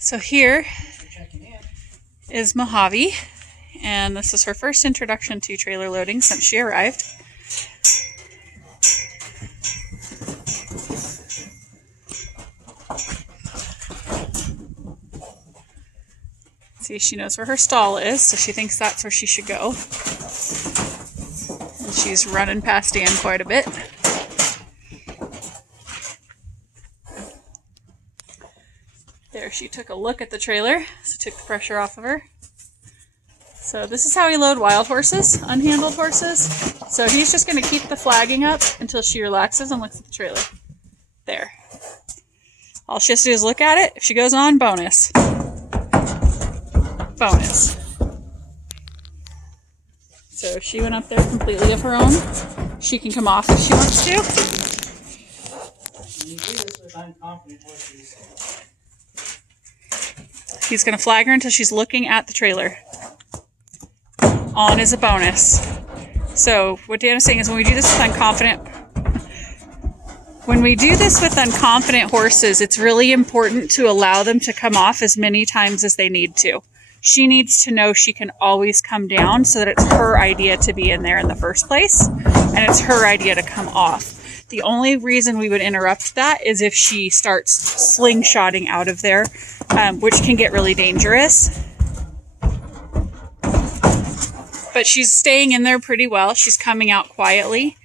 So here is Mojave, and this is her first introduction to trailer loading since she arrived. See, she knows where her stall is, so she thinks that's where she should go. And she's running past Dan quite a bit. There, she took a look at the trailer, so took the pressure off of her. So this is how we load wild horses, unhandled horses. So he's just going to keep the flagging up until she relaxes and looks at the trailer. There. All she has to do is look at it. If she goes on, bonus. Bonus. So if she went up there completely of her own, she can come off if she wants to. You do this with unconfident horses. He's going to flag her until she's looking at the trailer. On is a bonus. So what Dan is saying is when we do this with unconfident horses, it's really important to allow them to come off as many times as they need to. She needs to know she can always come down so that it's her idea to be in there in the first place, and it's her idea to come off. The only reason we would interrupt that is if she starts slingshotting out of there, which can get really dangerous. But she's staying in there pretty well. She's coming out quietly.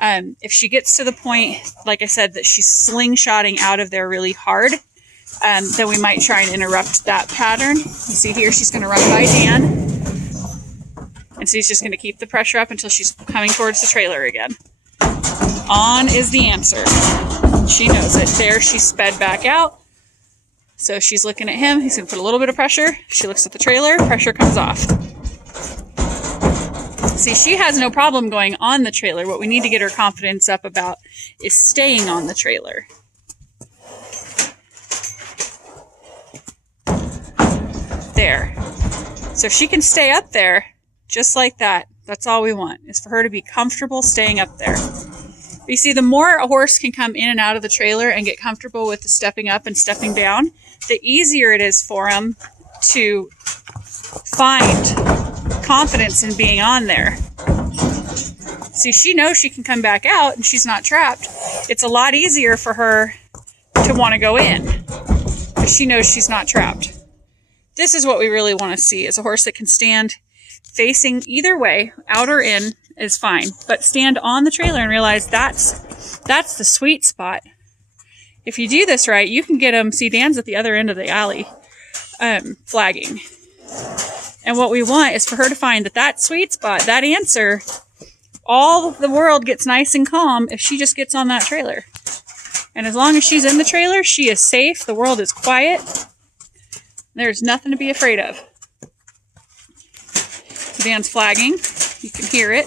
If she gets to the point, like I said, that she's slingshotting out of there really hard, then we might try and interrupt that pattern. You see here, she's going to run by Dan. And so he's just going to keep the pressure up until she's coming towards the trailer again. On is the answer. She knows it. There, she sped back out. So she's looking at him. He's going to put a little bit of pressure. She looks at the trailer. Pressure comes off. See, she has no problem going on the trailer. What we need to get her confidence up about is staying on the trailer. There. So if she can stay up there, just like that, that's all we want, is for her to be comfortable staying up there. But you see, the more a horse can come in and out of the trailer and get comfortable with the stepping up and stepping down, the easier it is for him to find confidence in being on there. See, she knows she can come back out and she's not trapped. It's a lot easier for her to want to go in because she knows she's not trapped. This is what we really want to see, is a horse that can stand facing either way, out or in, is fine. But stand on the trailer and realize that's the sweet spot. If you do this right, you can get them. See, Dan's at the other end of the alley, flagging. And what we want is for her to find that sweet spot, that answer, all the world gets nice and calm if she just gets on that trailer. And as long as she's in the trailer, she is safe. The world is quiet. There's nothing to be afraid of. So Dan's flagging. You can hear it.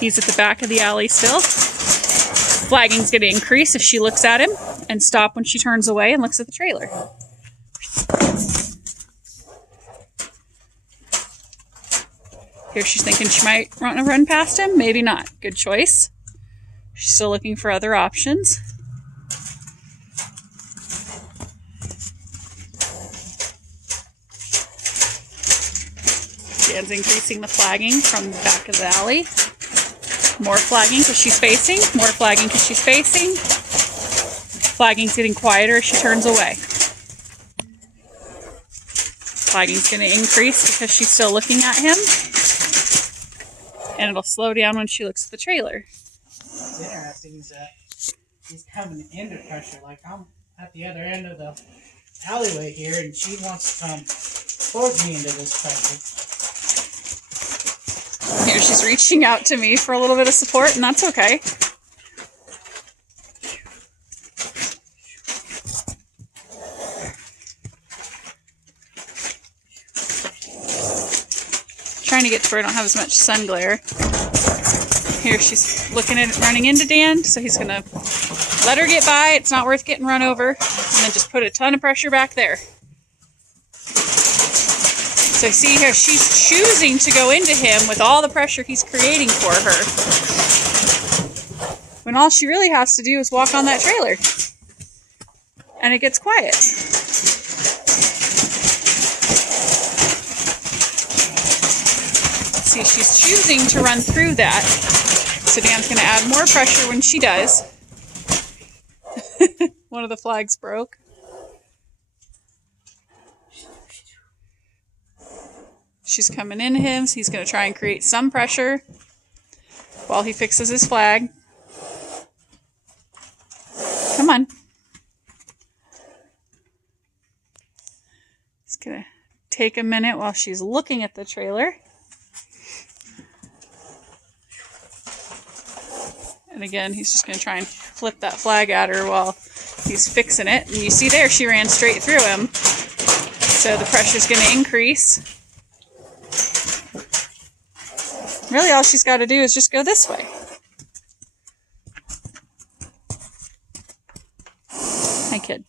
He's at the back of the alley still. Flagging's going to increase if she looks at him, and stop when she turns away and looks at the trailer. Here she's thinking she might want to run past him. Maybe not. Good choice. She's still looking for other options. Dan's increasing the flagging from the back of the alley. More flagging because she's facing. More flagging because she's facing. Flagging's getting quieter as she turns away. Flagging's going to increase because she's still looking at him. And it'll slow down when she looks at the trailer. What's interesting is that he's coming into pressure. Like, I'm at the other end of the alleyway here, and she wants to come towards me into this pressure. Here, she's reaching out to me for a little bit of support, and that's okay. Trying to get to where I don't have as much sun glare. Here, she's looking at it, running into Dan, so he's gonna let her get by. It's not worth getting run over, and then just put a ton of pressure back there. So see here, she's choosing to go into him with all the pressure he's creating for her, when all she really has to do is walk on that trailer, and it gets quiet. see, she's choosing to run through that. So Dan's going to add more pressure when she does. One of the flags broke. She's coming into him, so he's going to try and create some pressure while he fixes his flag. Come on. It's going to take a minute while she's looking at the trailer. And again, he's just going to try and flip that flag at her while he's fixing it. And you see there, she ran straight through him. So the pressure's going to increase. Really, all she's got to do is just go this way. Hi, kid.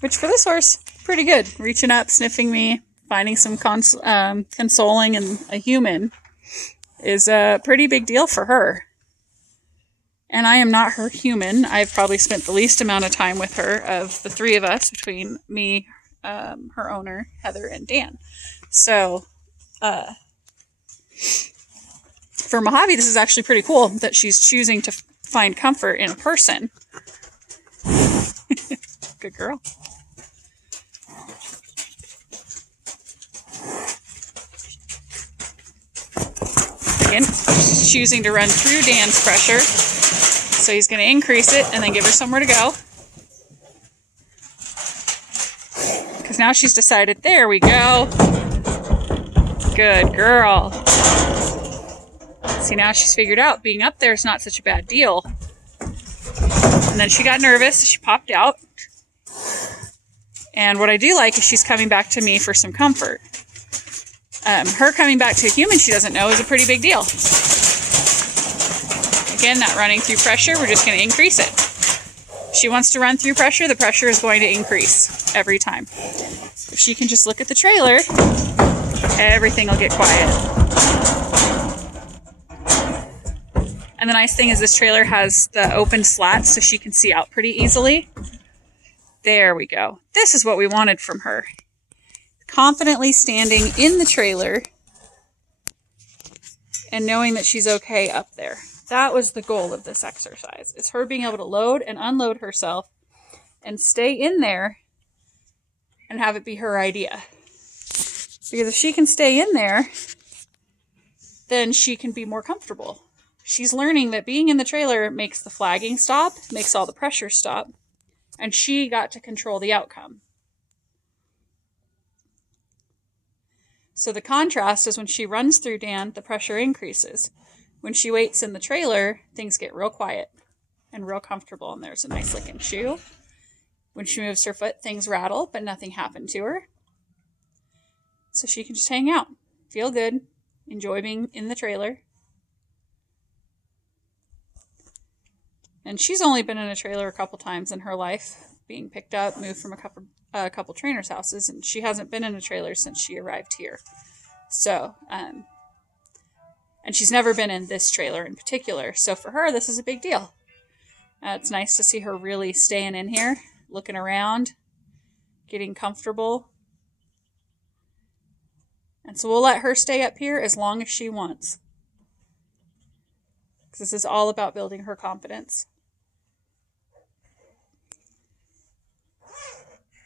Which for this horse, pretty good. Reaching up, sniffing me, finding some consoling in a human is a pretty big deal for her. And I am not her human. I've probably spent the least amount of time with her of the three of us, between me, her owner, Heather, and Dan. So, for Mojave, this is actually pretty cool that she's choosing to find comfort in a person. Good girl. Again, she's choosing to run through Dan's pressure. So he's going to increase it and then give her somewhere to go. Because now she's decided, there we go. Good girl. See, now she's figured out being up there is not such a bad deal. And then she got nervous, she popped out. And what I do like is she's coming back to me for some comfort. Her coming back to a human she doesn't know is a pretty big deal. Again, that running through pressure, we're just going to increase it. If she wants to run through pressure, the pressure is going to increase every time. If she can just look at the trailer, everything will get quiet. And the nice thing is this trailer has the open slats so she can see out pretty easily. There we go. This is what we wanted from her. Confidently standing in the trailer and knowing that she's okay up there. That was the goal of this exercise, is her being able to load and unload herself and stay in there and have it be her idea. Because if she can stay in there, then she can be more comfortable. She's learning that being in the trailer makes the flagging stop, makes all the pressure stop, and she got to control the outcome. So the contrast is when she runs through Dan, the pressure increases. When she waits in the trailer, things get real quiet and real comfortable, and there's a nice licking shoe. When she moves her foot, things rattle, but nothing happened to her. So she can just hang out, feel good, enjoy being in the trailer. And she's only been in a trailer a couple times in her life, being picked up, moved from a couple trainers' houses, and she hasn't been in a trailer since she arrived here. So, and she's never been in this trailer in particular. So for her, this is a big deal. It's nice to see her really staying in here, looking around, getting comfortable. And so we'll let her stay up here as long as she wants. Because this is all about building her confidence.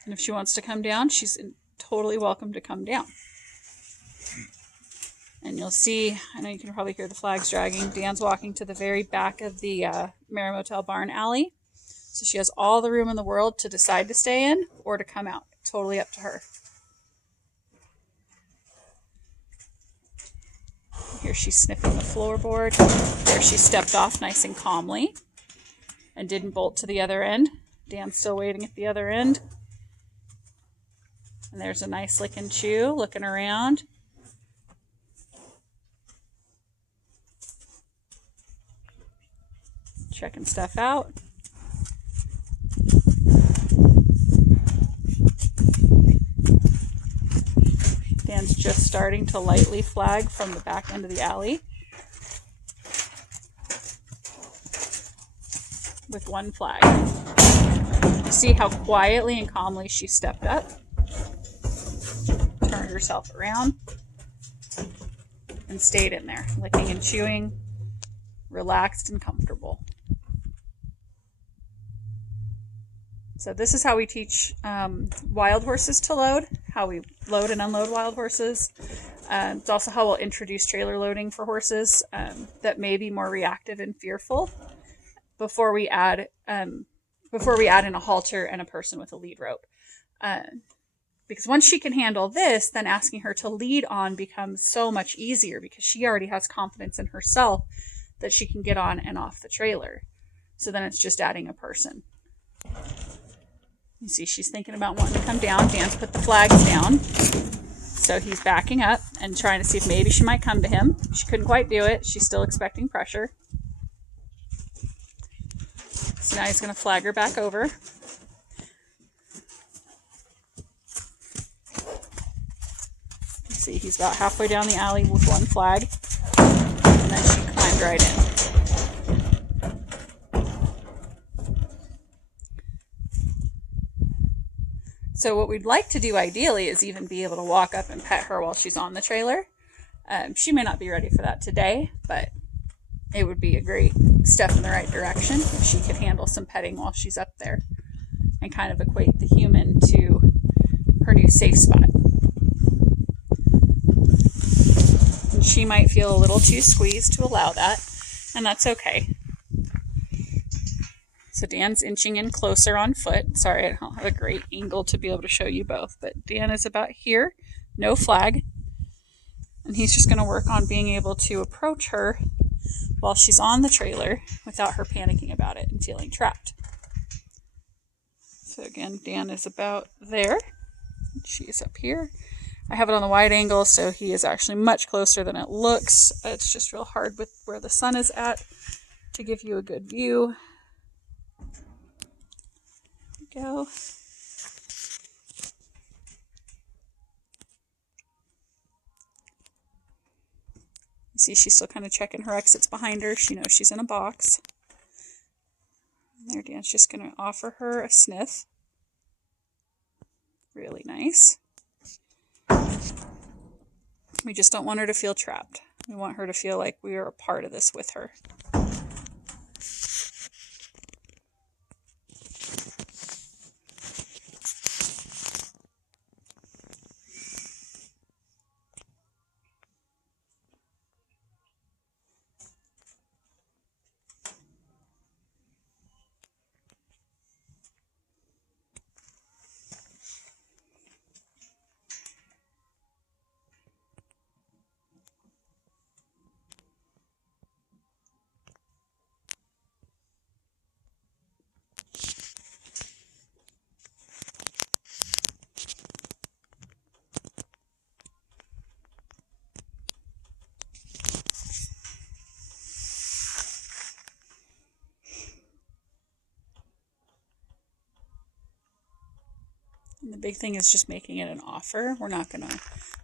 And if she wants to come down, she's totally welcome to come down. And you'll see, I know you can probably hear the flags dragging. Dan's walking to the very back of the Mare Motel barn alley. So she has all the room in the world to decide to stay in or to come out. Totally up to her. Here she's sniffing the floorboard. There she stepped off nice and calmly and didn't bolt to the other end. Dan's still waiting at the other end. And there's a nice lick and chew, looking around. Checking stuff out. Dan's just starting to lightly flag from the back end of the alley with one flag. You see how quietly and calmly she stepped up, turned herself around, and stayed in there, licking and chewing, relaxed and comfortable. So this is how we teach wild horses to load, how we load and unload wild horses. It's also how we'll introduce trailer loading for horses that may be more reactive and fearful before we add in a halter and a person with a lead rope. Because once she can handle this, then asking her to lead on becomes so much easier because she already has confidence in herself that she can get on and off the trailer. So then it's just adding a person. You see, she's thinking about wanting to come down. Dan's put the flags down. So he's backing up and trying to see if maybe she might come to him. She couldn't quite do it. She's still expecting pressure. So now he's going to flag her back over. You see, he's about halfway down the alley with one flag. And then she climbed right in. So what we'd like to do ideally is even be able to walk up and pet her while she's on the trailer. She may not be ready for that today, but it would be a great step in the right direction if she could handle some petting while she's up there and kind of equate the human to her new safe spot. And she might feel a little too squeezed to allow that, and that's okay. So Dan's inching in closer on foot. Sorry, I don't have a great angle to be able to show you both, but Dan is about here, no flag. And he's just going to work on being able to approach her while she's on the trailer without her panicking about it and feeling trapped. So again, Dan is about there. She is up here. I have it on the wide angle, so he is actually much closer than it looks. It's just real hard with where the sun is at to give you a good view. Go. You see she's still kind of checking her exits behind her. She knows she's in a box. There, Dan's just going to offer her a sniff. Really nice. We just don't want her to feel trapped. We want her to feel like we are a part of this with her. And the big thing is just making it an offer. We're not going to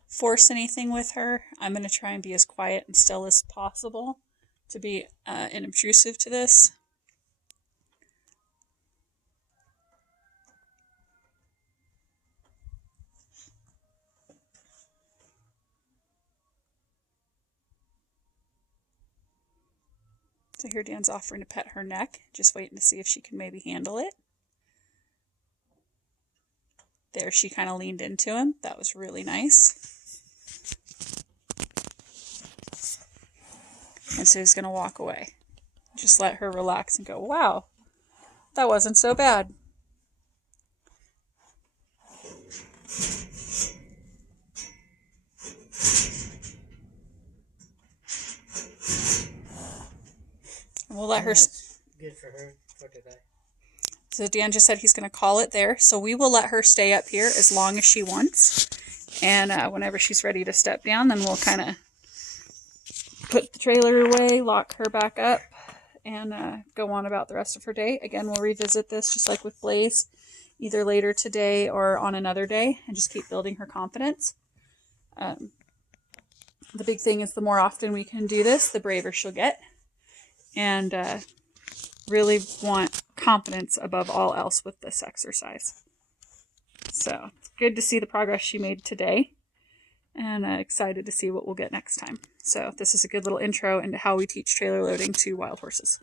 force anything with her. I'm going to try and be as quiet and still as possible to be inobtrusive to this. So here Dan's offering to pet her neck, just waiting to see if she can maybe handle it. There, she kind of leaned into him. That was really nice. And so he's going to walk away. Just let her relax and go, wow, that wasn't so bad. And we'll let her... That's good for her for today. So Dan just said he's going to call it there. So we will let her stay up here as long as she wants. And whenever she's ready to step down, then we'll kind of put the trailer away, lock her back up, and go on about the rest of her day. Again, we'll revisit this just like with Blaze, either later today or on another day, and just keep building her confidence. The big thing is the more often we can do this, the braver she'll get. And really want confidence above all else with this exercise. So it's good to see the progress she made today, and excited to see what we'll get next time. So this is a good little intro into how we teach trailer loading to wild horses.